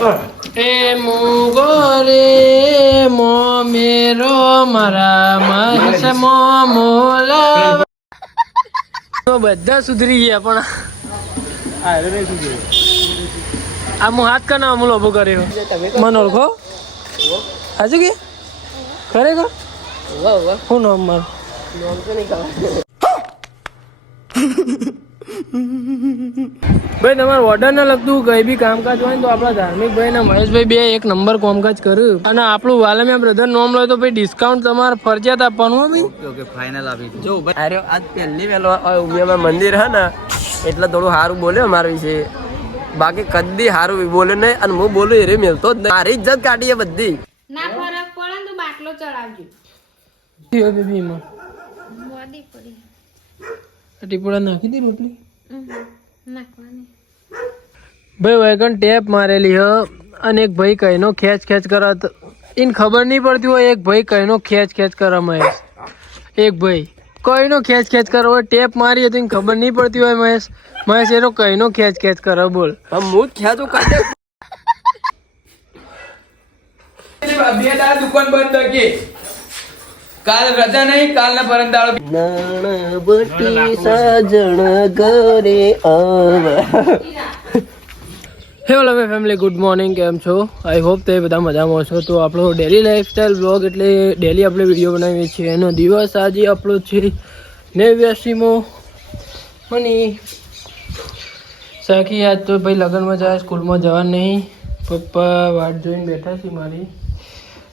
એ મુગો રે મો મેરો મારા મહેશ મો મોલા તો બધા સુધરી ગયા પણ આ હું હાથ કના અમૂલ ઉભો કર્યો મને ઓળખો હાજુ કે ખરેખર શું નામ મારું ભાઈ તમારે ઓર્ડર ના લગતું કઈ બી કામકાજ હોય ને તો આપણા ધાર્મિક ભાઈ ને મહેશભાઈ બે એક નંબર કામકાજ કર્યું અને આપણું વાલમિયા બ્રધર નોમ લો તો ભાઈ ડિસ્કાઉન્ટ તમારે ફરજિયાત આપવાનું હોય ભાઈ. ઓકે ફાઇનલ આપી જો ભાઈ અરે આજ પહેલી વેલો ઉમિયામાં મંદિર હે ને એટલે થોડું સારું બોલ્યો મારા વિશે બાકી કદી સારું બોલે નહીં અને હું બોલું એ મેલતો જ નહીં મારી ઇજ્જત કાઢીએ બધી ના ફરક પડે તો બાટલો ચડાવજો બેબી માં મોડી પડી ટીપોડા નાખી દી રોટલી નાખવાની ભાઈ વેગન ટેપ મારેલી હ અને એક ભાઈ કઈનો ખેંચ ખેંચ કરત એને ખબર નહીં પડતી હોય એક ભાઈ કઈનો ખેંચ ખેંચ કરે મહેશ એક ભાઈ કઈનો ખેંચ ખેંચ કરે હોય ટેપ મારી તો એને ખબર નહીં પડતી હોય મહેશ એનો કઈનો ખેંચ ખેંચ કરે બોલ હું જ ખેંચું કાઢે બે દાડા દુકાન બંધ કે કાલ રજા નહીં કાલ ના પરમ દાડો નાણબટી સાજણ ઘરે આવા hello my family good morning કેમ છો આઈ હોપ તે બધા મજામાં છો તો આપણો ડેલી લાઈફસ્ટાઈલ બ્લોગ એટલે ડેલી આપણે વિડીયો બનાવીએ છીએ એનો દિવસ આજે આપણો છે 89મો મની સાખી આજ તો ભાઈ લગ્નમાં જાય સ્કૂલમાં જવા નહીં પપ્પા વાટ જોઈને બેઠા છે મારી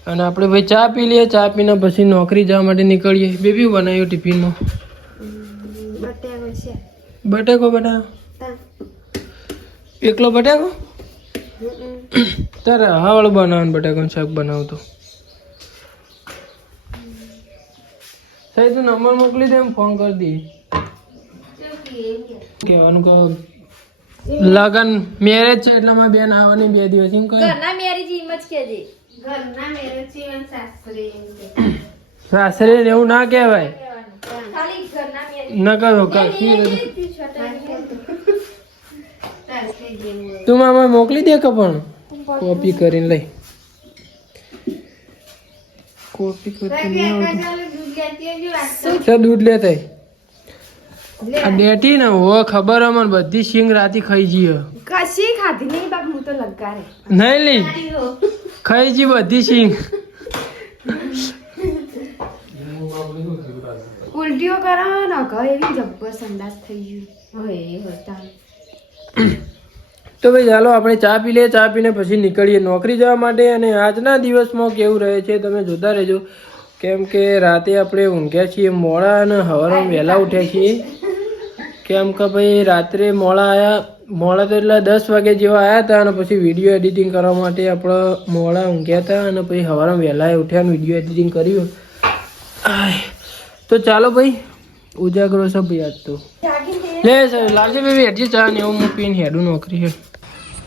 અને આપણે ભાઈ ચા પી લઈએ ચા પીને પછી નોકરી જવા માટે નીકળીએ બેબી બનાવ્યું ટિફિનમાં બટેકો બનાવ્યો એકલો બટાકો તારે હાવાળું બનાવવાનું બટાકાનું શાક બનાવતો સાહેબ તું નંબર મોકલી દે ફોન કરી દઈએ કહેવાનું કે લગન મેરેજ છે એટલે મારી બેન આવવાની 2 દિવસ એમ કહે ઘરના મેરેજ એમ જ કહેજે ઘરના મેરેજ છે અને સાસરે સાસરે એવું ના કહેવાય ખાલી ઘરના મેરેજ ન કરો તું મામા મોકલી દે કે પણ કોપી કરીને લઈ કોપી કરીને દૂધ લેતા આ ડેટી ને હો ખબર અમને બધી સિંગ રાતી ખાઈ જઈએ કશી ખાધી નહીં બાપ હું તો લગારે નહીં લી ખાઈ જી બધી સિંગ ઉલટીઓ કરો ને કહે એવી જબ્બર સંડાસ થઈ ગયું હવે હતા તો ભાઈ ચાલો આપણે ચા પી લઈએ ચા પીને પછી નીકળીએ નોકરી જવા માટે અને આજના દિવસમાં કેવું રહે છે તમે જોતા રહેજો કેમ કે રાતે આપણે ઊંઘ્યા છીએ મોડા અને સવારમાં વહેલા ઉઠ્યા છીએ કેમ કે ભાઈ રાત્રે મોડા તો એટલે 10 વાગે જેવા આવ્યા હતા અને પછી વિડીયો એડિટિંગ કરવા માટે આપણે મોડા ઊંઘ્યા હતા અને પછી સવારમાં વહેલા ઉઠ્યા અને વિડીયો એડિટિંગ કર્યું તો ચાલો ભાઈ ઉજાગરો છે ભાઈ આજ તો લે લાવજે બેબી હેઠી ચા ને એવું હું પીને હેડું નોકરી હેડ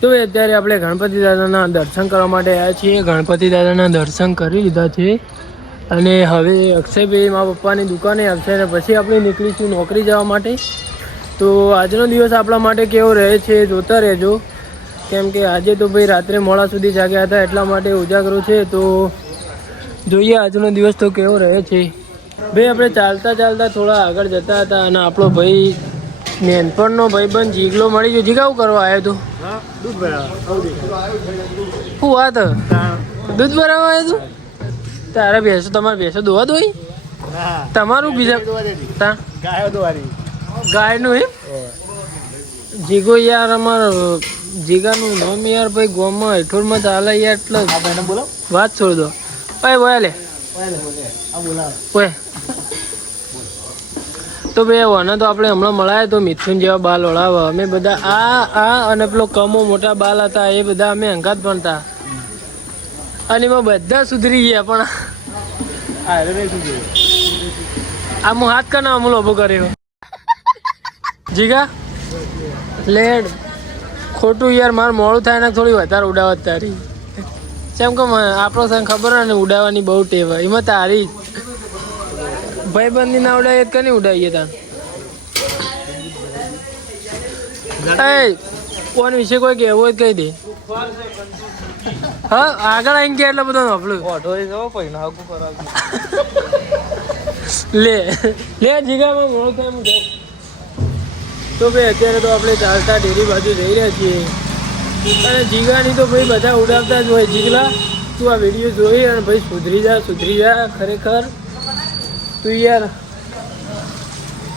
તો અત્યારે આપણે ગણપતિ દાદાના દર્શન કરવા માટે આવ્યા છીએ ગણપતિ દાદાના દર્શન કરી લીધા છે અને હવે અક્ષયભાઈ મારા પપ્પાની દુકાને આવશે અને પછી આપણે નીકળીશું નોકરી જવા માટે તો આજનો દિવસ આપણા માટે કેવો રહે છે જોતા રહેજો કેમ કે આજે તો ભાઈ રાત્રે મોડા સુધી જાગ્યા હતા એટલા માટે ઉજાગરો છે તો જોઈએ આજનો દિવસ તો કેવો રહે છે ભાઈ આપણે ચાલતા ચાલતા થોડા આગળ જતા હતા અને આપણો ભાઈ નેનપણનો ભાઈબંધ જીગલો મળી ગયો જીગાવું કરવા આવ્યો તું શું વાત દૂધ ભરાવા આવ્યો તું તારે ભેંસો તમારે ભેંસો દોવા દોઈ તમારું બીજા ગાયનું એમ જીગો યાર અમાર જીગાનું નામ યાર ભાઈ ગોમાં હેઠોરમાં ચાલે યાર એટલે વાત છોડ દો ભાઈ બોયા લે ઓય તો ભાઈ વને તો આપણે હમણાં મળાય તો મિથુન જેવા બાલ ઓળાવા અમે બધા આ અને પેલો કમો મોટા બાલ હતા એ બધા અમે અંગાત ભણતા અને એમાં બધા સુધરી ગયા પણ આ હું હાથ કના અમૂલ ઉભો કર્યો જીગા લેડ ખોટું યાર મારું મોડું થાય ને થોડી વધારે ઉડાવત તારી કેમ કે આપણો સાંગ ખબર ને ઉડાવવાની બહુ ટેવ એમાં તારી ભાઈબંધી ના ઉડાવીએ કની ઉડાવીએ તાર કોણ વિશે કોઈ કહેવું હોય તો કહી દે. હા આગળ આવીને કે એટલે બધો આપણું લે લે જીગામાં મોડું થાય એમ કહું. તો ભાઈ અત્યારે તો આપણે ચાલતા ડેરી બાજુ જઈ રહ્યા છીએ અને જીગાની તો ભાઈ બધા ઉડાવતા જ હોય. જીગલા તું આ વિડીયો જોઈ અને ભાઈ સુધરી જા ખરેખર તું યાર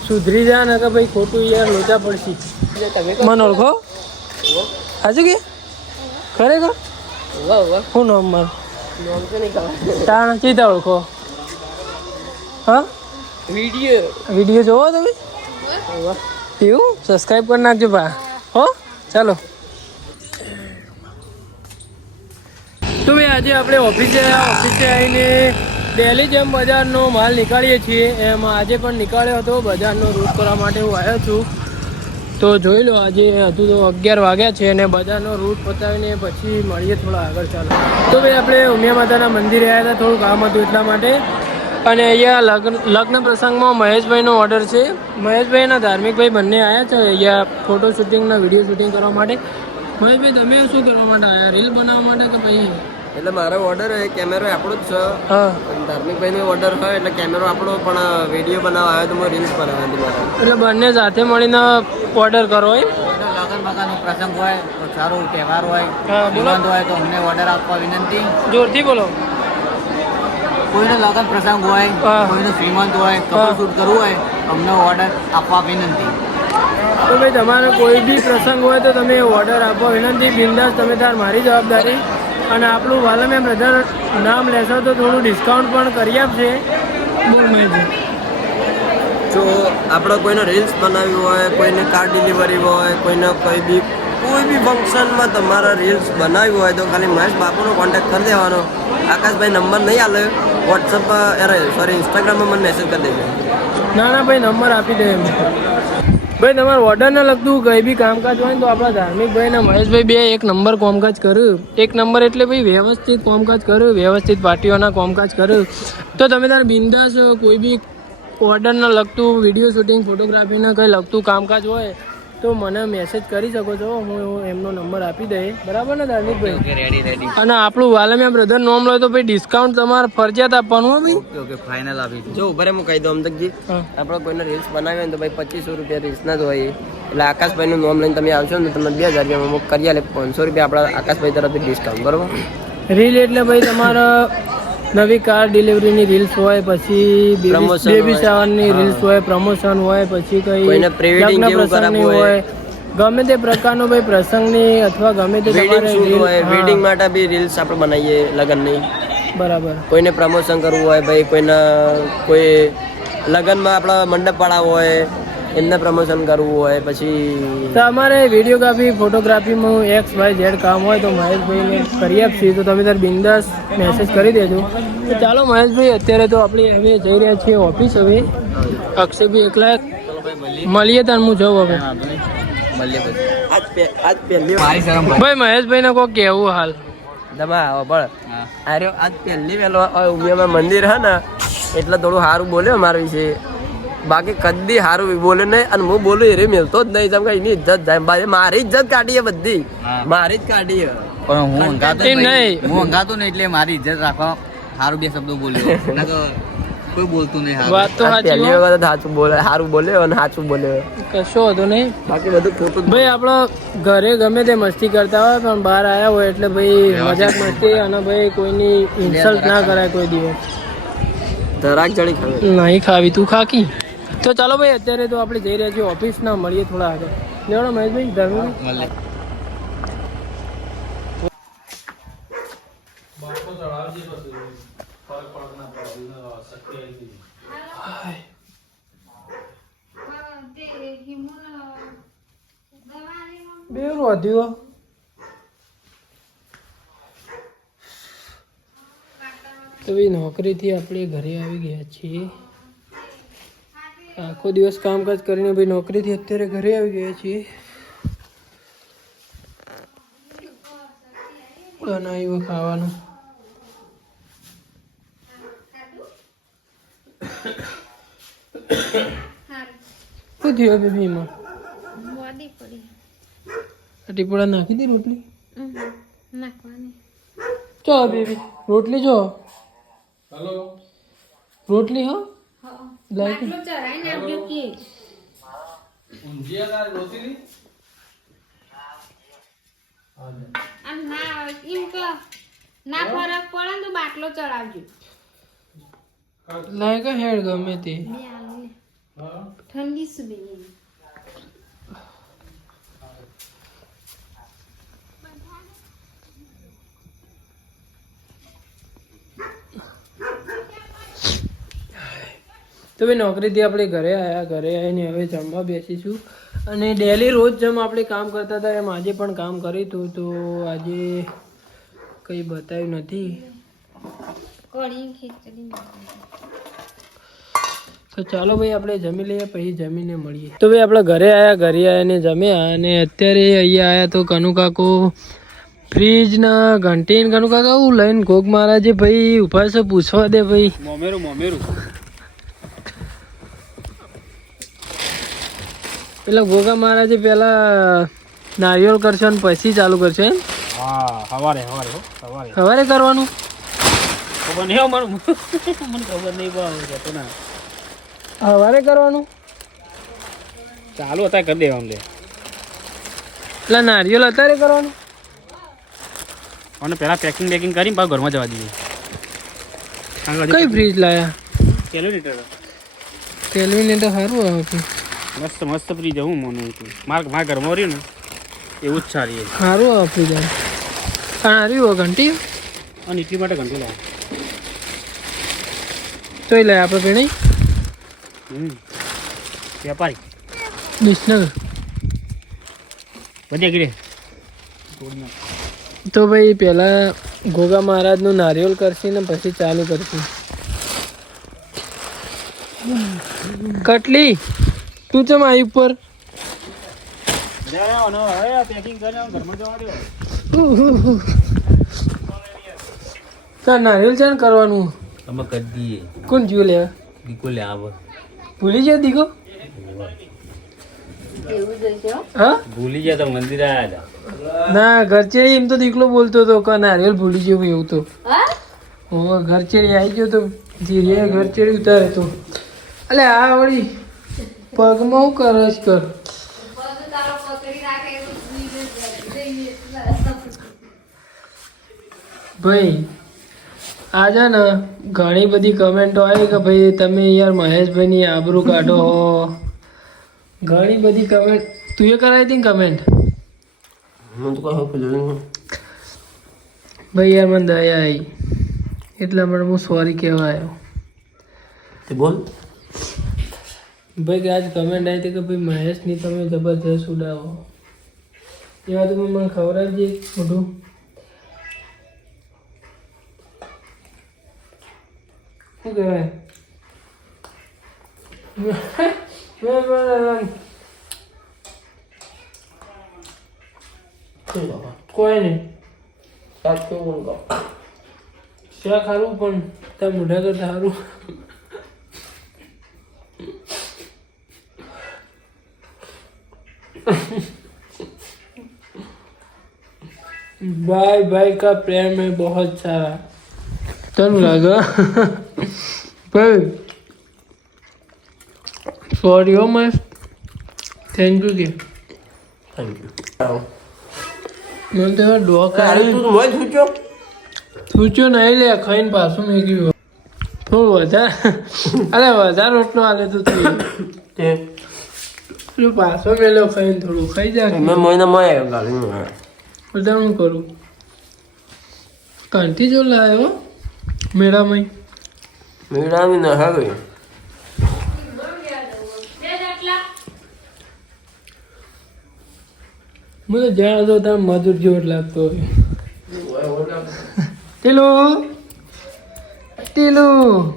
સુધરી જા ને કે ભાઈ ખોટું યાર લોચા પડશી. મને ઓળખો હાજુ કે ખરેખર શું નામ મારું તાણ ચીતા ઓળખો? હા વિડીયો જોવો તમે એવું સબસ્ક્રાઈબ કરી નાખજો ભા હો. ચાલો તો ભાઈ આજે આપણે ઓફિસે આવીને ડેલી જેમ બજારનો માલ નીકાળીએ છીએ એમ આજે પણ નીકાળ્યો હતો. બજારનો રૂટ કરવા માટે હું આવ્યો છું. તો જોઈ લો આજે હજુ તો 11 વાગ્યા છે અને બજારનો રૂટ પતાવીને પછી મળીએ થોડા આગળ. ચાલો તો ભાઈ આપણે ઉમિયા માતાના મંદિરે આવ્યા હતા, થોડું કામ હતું એટલા માટે. અને અહીંયા લગ્ન પ્રસંગમાં મહેશભાઈનો ઓર્ડર છે. મહેશભાઈના ધાર્મિકભાઈ બંને આવ્યા છે અહીંયા ફોટો શૂટિંગના વિડીયો શૂટિંગ કરવા માટે. મહેશભાઈ તમે શું કરવા માટે આવ્યા? રીલ બનાવવા માટે કે પછી? એટલે મારો ઓર્ડર હોય કેમેરો આપણો જ છે. હા ધાર્મિકભાઈનો ઓર્ડર હોય એટલે કેમેરો આપણો પણ વિડીયો બનાવવા આવ્યો તો હું રીલ્સ બનાવવાની મારા. એટલે બંને સાથે મળીને ઓર્ડર કરો એમ? લગન મકાનનો પ્રસંગ હોય તો સારો તહેવાર હોય હા બોલો નિબંધ હોય તો અમને ઓર્ડર આપવા વિનંતી. જોરથી બોલો. કોઈને લગન પ્રસંગ હોય હા. કોઈને શ્રીમંત હોય કપલ શૂટ કરવું હોય અમને ઓર્ડર આપવા વિનંતી. તો ભાઈ તમારો કોઈ બી પ્રસંગ હોય તો તમે ઓર્ડર આપો વિનંતી. બિંદાસ તમે તાર મારી જવાબદારી. અને આપણું વાલમ એમ બ્રધર નામ લેશો તો થોડું ડિસ્કાઉન્ટ પણ કરી આપશે. બોલ મહેશભાઈ. જો આપણે કોઈને રીલ્સ બનાવવી હોય, કોઈને કાર ડિલિવરી હોય, કોઈને કોઈ બી ફંક્શનમાં તમારા રીલ્સ બનાવવી હોય તો ખાલી મહેશ બાપુનો કોન્ટેક્ટ કરી દેવાનો. આકાશભાઈ નંબર નહીં આલે વોટ્સઅપ સોરી ઇન્સ્ટાગ્રામમાં મને મેસેજ કરી દેજો. ના ભાઈ નંબર આપી દે એમ. ભાઈ તમારે ઓર્ડરને લગતું કંઈ બી કામકાજ હોય ને તો આપણા ધાર્મિકભાઈ અને મહેશભાઈ બે એક નંબર કામકાજ કર્યું. એક નંબર એટલે ભાઈ વ્યવસ્થિત કામકાજ કર્યું, વ્યવસ્થિત પાર્ટીઓના કામકાજ કર્યું. તો તમે તાર બિંદાસ કોઈ બી ઓર્ડરને લગતું વિડીયો શૂટિંગ ફોટોગ્રાફીને કંઈ લગતું કામકાજ હોય તો મને મેસેજ કરી શકો છો. હું એમનો નંબર આપી દઈએ. બરાબર ને ધાર્મિકભાઈ? રેડી. અને આપણું વાલમિયા બ્રધર નોમ લો તો ભાઈ ડિસ્કાઉન્ટ તમારે ફરજિયાત આપવાનું હો ભાઈ. ઓકે ફાઇનલ આપી જો ઉભરે હું કહી દઉં અમતકજી, હા. આપણે કોઈને રીલ્સ બનાવી હોય ને તો ભાઈ 2500 રૂપિયા રીલ્સના જ હોય. એટલે આકાશભાઈનું નામ લઈને તમે આવશો ને તો તમને 2000 રૂપિયામાં અમુક કરી આલે. 500 રૂપિયા આપણા આકાશભાઈ તરફથી ડિસ્કાઉન્ટ. બરોબર? રીલ એટલે ભાઈ તમારા નવી કાર ડિલિવરીની રીલ્સ હોય, પછી Promotion બેબી હોય. શાવરની રીલ્સ હોય, પ્રમોશન હોય, પછી કઈ કોઈને pre-wedding લગ્ન જેવું પ્રસંગની કરાવવું હોય. ગમે તે પ્રકારનો ભાઈ પ્રસંગની અથવા ગમે તે વેડિંગ તમારે શૂટ હોય, reel- વેડિંગ હા, માટે બી રીલ્સ આપણે બનાવીએ લગ્નની. બરાબર. કોઈને પ્રમોશન કરવું હોય ભાઈ, કોઈને કોઈ લગ્નમાં આપણા મંડપ પડાવવો હોય એમને પ્રમોશન કરવું હોય, પછી તો અમારે વિડીયોગ્રાફી ફોટોગ્રાફીમાં XYZ કામ હોય તો મહેશભાઈને કરી આપશે. તો તમે તાર બિંદાસ મેસેજ કરી દેજો. તો ચાલો મહેશભાઈ અત્યારે તો આપણે હવે જઈ રહ્યા છીએ ઓફિસ. હવે અક્ષયભાઈ એકલા મળીએ તાર હું જાઉં હવે. મળીએ પછી. આજ પહેલી મારી શરમ ભાઈ મહેશભાઈને કોઈ કહેવું હાલ દમા બળ હા. આર્યો આજ પહેલી વહેલો ઉમિયામાં મંદિર હે ને એટલે થોડું સારું બોલ્યો મારા વિશે. બાકી કદી સારું બોલ્યો નહીં. અને હું બોલું એ મેલતો જ નહીં. જેમ કે એની ઇજ્જત જાય. મારી ઇજ્જત કાઢીએ બધી. હા. મારી જ કાઢીએ. પણ હું અંગાતો એમ નહીં. હું અંગાતો ને એટલે મારી ઇજ્જત રાખવા સારું બે શબ્દો બોલ્યો ના તો કોઈ બોલતું નહીં સારું. વાત તો આજ સાચી પહેલી હો. વખત સાચું બોલે, સારું બોલ્યો અને સાચું બોલ્યો. કશો હતો નહીં. બાકી બધું ખોટું જ ભાઈ આપણો ઘરે ગમે તે મસ્તી કરતા હોય પણ બહાર આવ્યા હોય એટલે ભાઈ મજાક મસ્તી અને ભાઈ કોઈની ઇન્સલ્ટ ના કરાય કોઈ દિવસ. ધરાક જડી ખબર. નહીં ખાવી તું ખાકી. તો ચાલો ભાઈ અત્યારે તો આપણે જઈ રહ્યા છીએ ઓફિસ. ના મળીએ થોડા આગળ. લેવડો મહેશભાઈ ધર્મભાઈ. મળે. બે વધ્યું તો ભાઈ નોકરીથી આપણે ઘરે આવી ગયા છીએ. આખો દિવસ કામકાજ કરીને ભાઈ નોકરીથી અત્યારે ઘરે આવી ગયા છીએ. બનાવ્યું ખાવાનું. શું થયું બેબીમાં? ટીપોડા નાખી દી રોટલી નાખવાની ચો બેબી રોટલી જો રોટલી હો લાઈક બાટલો ચરાઈને આપજો કે આમ ના એમ કે ના ફરક પડે ને તો બાટલો ચડાવજો લાઈક હેડ ગમે તે બે આલુ ને. ઠંડી સુબી તો ભાઈ નોકરીથી આપણે ઘરે આવ્યા ઘરે આવીને હવે જમવા બેસીશું અને ડેલી રોજ જેમ આપણે કામ કરતા હતા એમ આજે પણ કામ કર્યું હતું તો આજે કંઈ બતાવ્યું નથી કઢી ખીચડી તો ચાલો ભાઈ આપણે જમી લઈએ પછી જમીને મળીએ તો ભાઈ આપણે ઘરે આવીને જમ્યા અને અત્યારે અહીંયા આવ્યા તો કનુ કાકો ફ્રીજના ઘંટી કનુ કાકા હું લઈને ઘોગ મહારાજે ભાઈ ઉભા છે પૂછવા દે ભાઈ મોમેરું પેલા ગોગા મહારાજે પેલા નારિયેળ કરશો ને પછી ચાલુ કરશો એમ હા સવારે સવારે કરવાનું ખબર નહીં અમારું મને ખબર નહીં જતો ના સવારે કરવાનું ચાલુ હતા કરી દેવા લે પેલા નારિયેળ અત્યારે કરવાનું અને પહેલા પેકિંગ કરીને પાછું ઘરમાં જવા દઈએ કઈ ફ્રીજ લાયા કેલોમીટર કેલ્વિન તો સારું આવે મસ્ત ફ્રીજ હું મને મારા ઘરમાં રહ્યું ને એવું જ સારી સારું આવે ફ્રીજ સારું ઘંટી અને એટલી માટે ઘંટી લાવે તો લે આપણે પેણી વેપારી વિસનગર બધી આગળ તો ભાઈ પહેલા ગોગા મહારાજનું નારિયેળ કરશે ને પછી ચાલુ કરશે કટલી તું ચમ આવી ઉપર પેકિંગ કરીને ઘરમાં જવા દો તાર નારિયેળ ચાણ કરવાનું અમે કરી દઈએ કોણ જીવ લેવા દીકો લે આવો ભૂલી જાય દીકો હા ભૂલી ગયા તો મંદિર આવ્યા ના ઘરચેડી એમ તો દીકલો બોલતો હતો કે નારિયેળ ભૂલી જેવું એવું તો ઘરચેડી આવી ગયો તો ધીરે ઘરચેડી ઉતારે તો અલે આ વળી પગમાં હું કરશ કર ભાઈ આજે ને ઘણી બધી કમેન્ટો આવી કે ભાઈ તમે યાર મહેશભાઈની આબરૂ કાઢો હો ઘણી બધી કમેન્ટ તું એ કરાવી હતી ને કમેન્ટ ભાઈ યાર મને દયા આવી એટલા માટે હું સોરી કહેવા આવ્યો બોલ ભાઈ કે આજ કમેન્ટ આવી હતી કે ભાઈ મહેશની તમે જબરજસ્ત ઉડાવો એવા તમે મને ખવડાવજે મોઢું શું કહેવાય કોઈ નહીં શા ખારું પણ તાર મોઢા કરતા સારું भाई भाई का प्रेम है बहुत सारा तनु लगा भाई सॉरी हो मैं थैंक यू के मैं तो दुआ कर सूचो नहीं ले खाइन पासो में की થોડું વધારે અરે વધારે રોટલો આલે તો તું પેલું પાછો મેલો ખાઈને થોડું ખાઈ જા મેં મોઈને મોય ગાલી બધા હું કરું કાંતિ જો લાવ્યો મેળામાં મેળામી ના હવે મને જ્યાં હતો ત્યાં મજૂર જેવો જ લાગતો હોય ટીલું ટીલું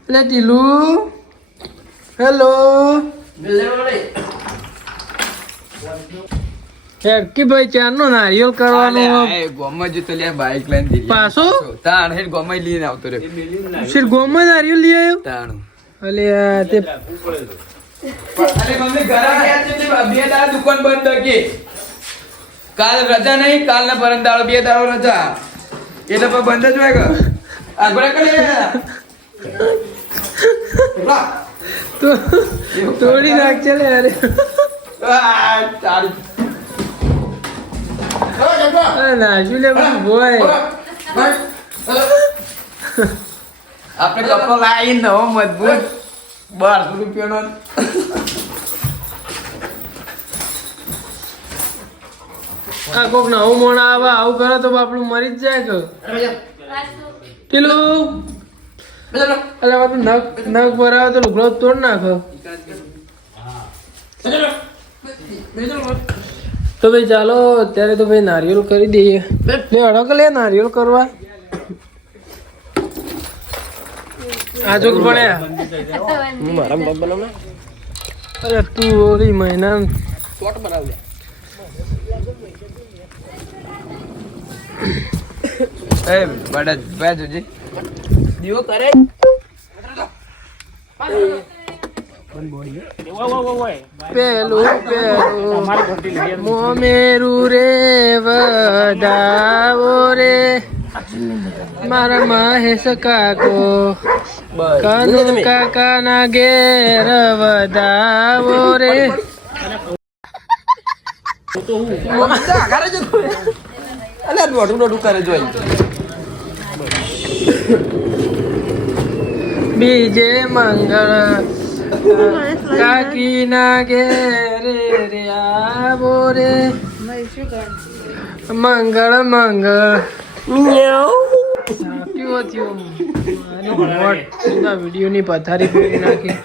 એટલે ટીલું હેલો હેડકી ભાઈ ચારનો નારિયેળ કરવાનો ગોમાં જતો લે બાઈક લઈને દિલ્હી પાછો તાણ હેડ ગોમાં લઈને આવતો રહ્યો શિર ગોમાં નારિયેળ લઈ આવ્યો તાણ અલે આ તે અરે મમ્મી ઘરે ગયા છે એટલે 2 દાડા દુકાન બંધ હતી. કાલ રજા નહીં, કાલ ને પરમ દાડો 2 દાડો રજા. એટલે પણ બંધ જ હોય કે આગળ કરે તોડી નાખશે લે અરે ચાલી નાશું લે બધું બોય આપણે કપડો લાવી નવો મજબૂત 1200 રૂપિયાનો. આ કોક નવું મોણા આવે આવું કરે તો બાપડું મરી જ જાય કે પેલું અલા બાપડું નખ ભરાવે તો લુગડો તોડ નાખો. તો ભાઈ ચાલો અત્યારે તો ભાઈ નારિયેળ કરી દઈએ. લે અડક લે નારિયેળ કરવા આ જોક પડ્યા. મારા બાપ બનાવના અરે તું ઓલી મહિના શોર્ટ બનાવ લે. એ બડા બાજુજી દીવો કરે પેલું મોમેરું રે વધાવો રે મારા મહેશ કાકો કાનુ કાકા ના ઘેર વધાવો રે. અલે દોઢું કરે જોઈ બીજે મંગળ કાકી ના ઘેરે રે આવો રે મંગળ વિડીયો ની પથારી ફેરી નાખી.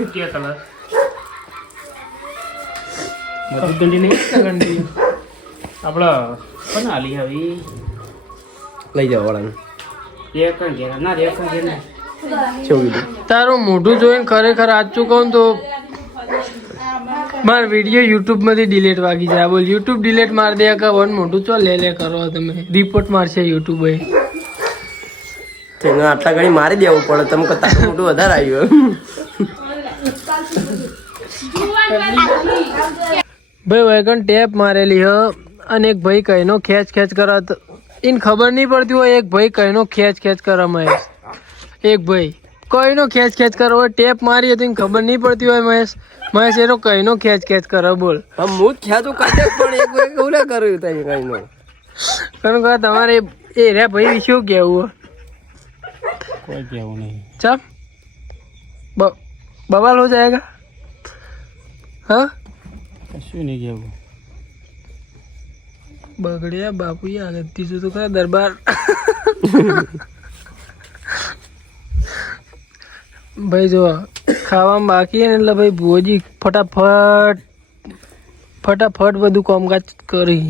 લઈ જાવ વાળાને તારું મોઢું જોઈને ખરેખર સાચું કહું તો મારો વિડીયો યુટ્યુબ માંથી ડિલીટ વાગી જાય. બોલ યુટ્યુબ ડિલીટ મારી દે કે વન મોઢું ચો લે કરો તમે રિપોર્ટ મારશે યુટ્યુબ. તેને આટલા ઘણી મારી દેવું પડે તમે કરતા મોટું વધારે આવ્યું. ભાઈ વૈકન ટેપ મારેલી હ અને એક ભાઈ કઈનો ખેંચ કરત એને ખબર નહીં પડતી હોય. એક ભાઈ કઈનો ખેંચ કરે મહેશ. એક ભાઈ કઈનો ખેંચ કરો ટેપ મારી હતી ખબર નહીં પડતી હોય મહેશ એનો કઈનો ખેંચ કરે. બોલ હું જ ખ્યાતું કાઢે પણ એક વાર કેવું ના કર્યું ત્યાં કઈ નો કારણ કે તમારે એ રે ભાઈ શું કેવું કોઈ કેવું નહીં ચમ બવાલ હો જાયગા. હા કશું નહીં કેવું બગડ્યા બાપુ આગળ ત્રીજું તો ખરા દરબાર. ભાઈ જો ખાવામાં બાકી ને એટલે ભાઈ ભુવોજી ફટાફટ બધું કામકાજ કરી.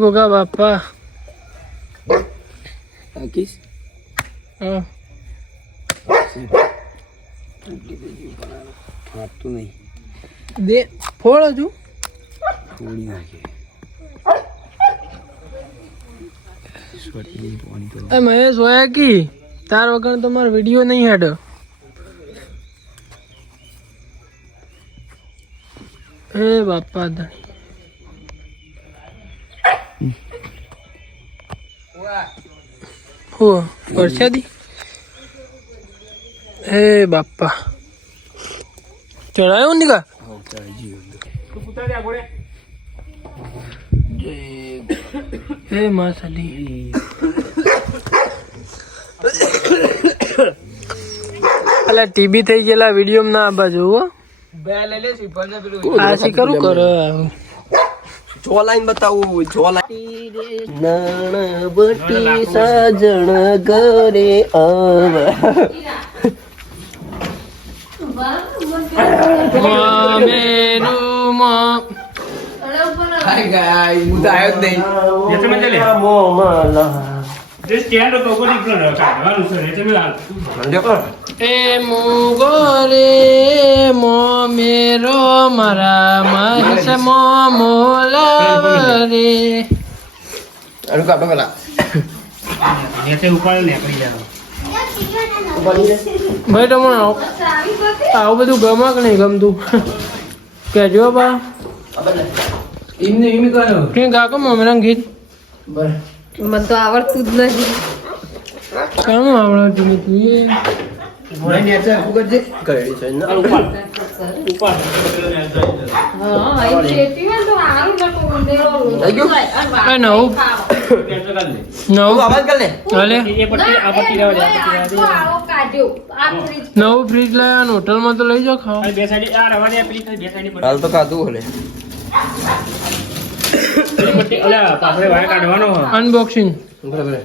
ગોગા બાપા હા દે ફોડ હજુ મહેશ હોયા કી તાર વગર તો મારો વિડીયો નહીં હેડો. હે બાપા ધણી હો પરસાદી. હે બાપા ચડાયો નીકા હે માસલી અલા ટીબી થઈ ગયેલા વિડીયો ના આ બાજુ હો આ શી કરું કરો જો લાઈન બતાવું જો લાઈન નાણવટી સાજણ ઘરે હાય ગાય હું તો આવ્યો જ નહીં. એ મુગો રે મો મેરો મારા મહેશ મો મોલાવ રે અડું કાપો પેલા ભાઈ તમને આવું બધું ગમે કે નહીં ગમતું કેજો બા એમને એમ કરો કે કાકો મમ્મીના ગીત મને તો આવડતું જ નહીં. કેમ આવડતું નથી ભાઈ નેચર કરજે કઈ છે ને હા, એ ખેતી હોય તો સારું નતું ઊંધેડો રોજ. થઈ ગયું? આ નવું નવું અવાજ કર લે હાલે ના, એ ભાઈ આટલો આવો કાઢ્યો. આ ફ્રીજ નવું ફ્રીજ લાવ્યા ને હોટલમાં તો લઈ જાઓ ખાવા હાલ તો ખાધું હલે અનબોક્સિંગ બરાબર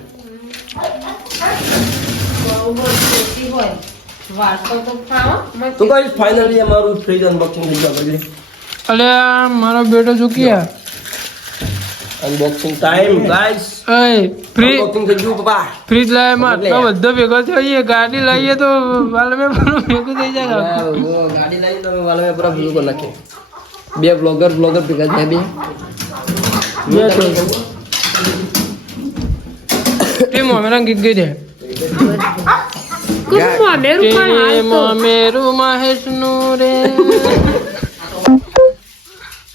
બહુ બહુ ખેતી હોય. વારસો તો ખાવા તો ગાઈસ ફાઇનલી અમારું ફ્રીજ અનબોક્સિંગ થઈ ગયું આપણે અલે મારો બેટો ચૂક્યા unboxing time guys fridge unboxing થઈ ગયું પપ્પા ફ્રીજ લાવ્યા માં આટલો બધો ભેગો થઈએ ગાડી લઈએ તો વાલમે પણ ભેગું થઈ જાય ગાડી લઈને તમે વાળા પૂરા ભૂલું કરી નાખે બે બ્લોગર ભેગા થયા બે તે મમ્મીના ગીત ગઈ દે કુમમાં મેરું પણ હાલ તો મેરું મહેશનું રે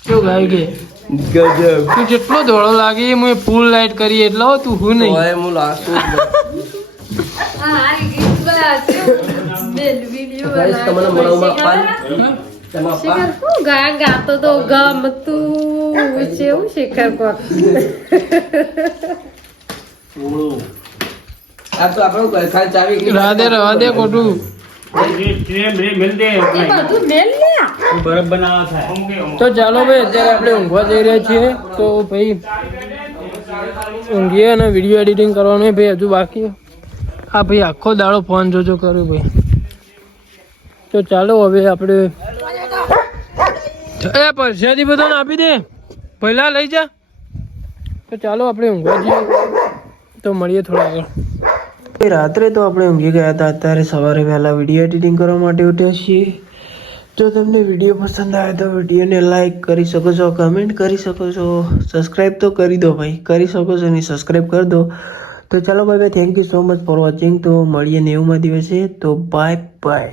કેવું ગાય કે ગજબ તું જેટલો ધોળો લાગી મેં ફૂલ લાઈટ કરી એટલે હો તું હું નહીં ઓય હું લાસ્ટ આ ગીત બનાવશે. બેન વિડિયો ગાઈસ તમને મળવામાં પાન તેમાં શિખર પાન શું ગાતો તો ગમતું છે એવું શિખર કોક. આ તો આપણે ખાલી ચાવી રાધે રવા દે ખોટું એ બધું મેલ લે. તો ચાલો ભાઈ અત્યારે આપણે ઊંઘવા જઈ રહ્યા છીએ તો ભાઈ ઊંઘીએ અને વિડીયો એડિટિંગ કરવાનું હોય ભાઈ હજુ બાકી હા ભાઈ આખો દાડો ફોન જોજો કર્યો ભાઈ તો ચાલો હવે આપણે એ પરસ્યાથી બધાને આપી દે પહેલા લઈ જા તો ચાલો આપણે ઊંઘવા જઈએ તો મળીએ થોડા આગળ રાત્રે તો આપણે ઊંઘી ગયા હતા અત્યારે સવારે વહેલા વિડીયો એડિટિંગ કરવા માટે ઉઠ્યા છીએ જો તમને વિડીયો પસંદ આવે તો વિડીયોને લાઈક કરી શકો છો કમેન્ટ કરી શકો છો સબસ્ક્રાઈબ તો કરી દો ભાઈ કરી શકો છો નહીં સબસ્ક્રાઈબ કરી દો તો ચાલો ભાઈ thank you so much for watching તો મળીએ 90માં દિવસે તો બાય બાય